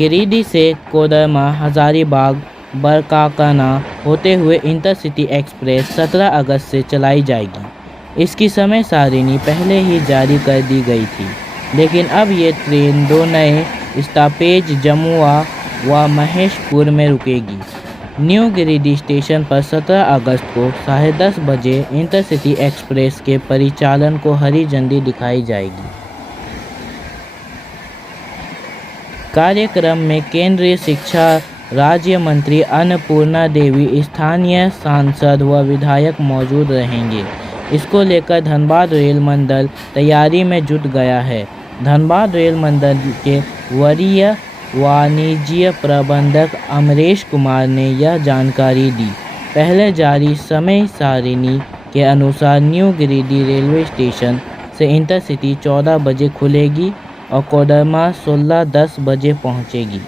गिरिडीह से कोडरमा, हजारीबाग, बरकाकाना होते हुए इंटरसिटी एक्सप्रेस 17 अगस्त से चलाई जाएगी। इसकी समय सारिणी पहले ही जारी कर दी गई थी, लेकिन अब ये ट्रेन 2 नए स्टॉपेज जमुआ व महेशपुर में रुकेगी। न्यू गिरिडीह स्टेशन पर 17 अगस्त को 10:30 बजे इंटरसिटी एक्सप्रेस के परिचालन को हरी झंडी दिखाई जाएगी। कार्यक्रम में केंद्रीय शिक्षा राज्य मंत्री अन्नपूर्णा देवी, स्थानीय सांसद व विधायक मौजूद रहेंगे। इसको लेकर धनबाद रेल मंडल तैयारी में जुट गया है। धनबाद रेल मंडल के वरीय वाणिज्य प्रबंधक अमरेश कुमार ने यह जानकारी दी। पहले जारी समय सारिणी के अनुसार न्यू गिरिडीह रेलवे स्टेशन से इंटरसिटी 14 बजे खुलेगी और कोडरमा 16:10 बजे पहुंचेगी।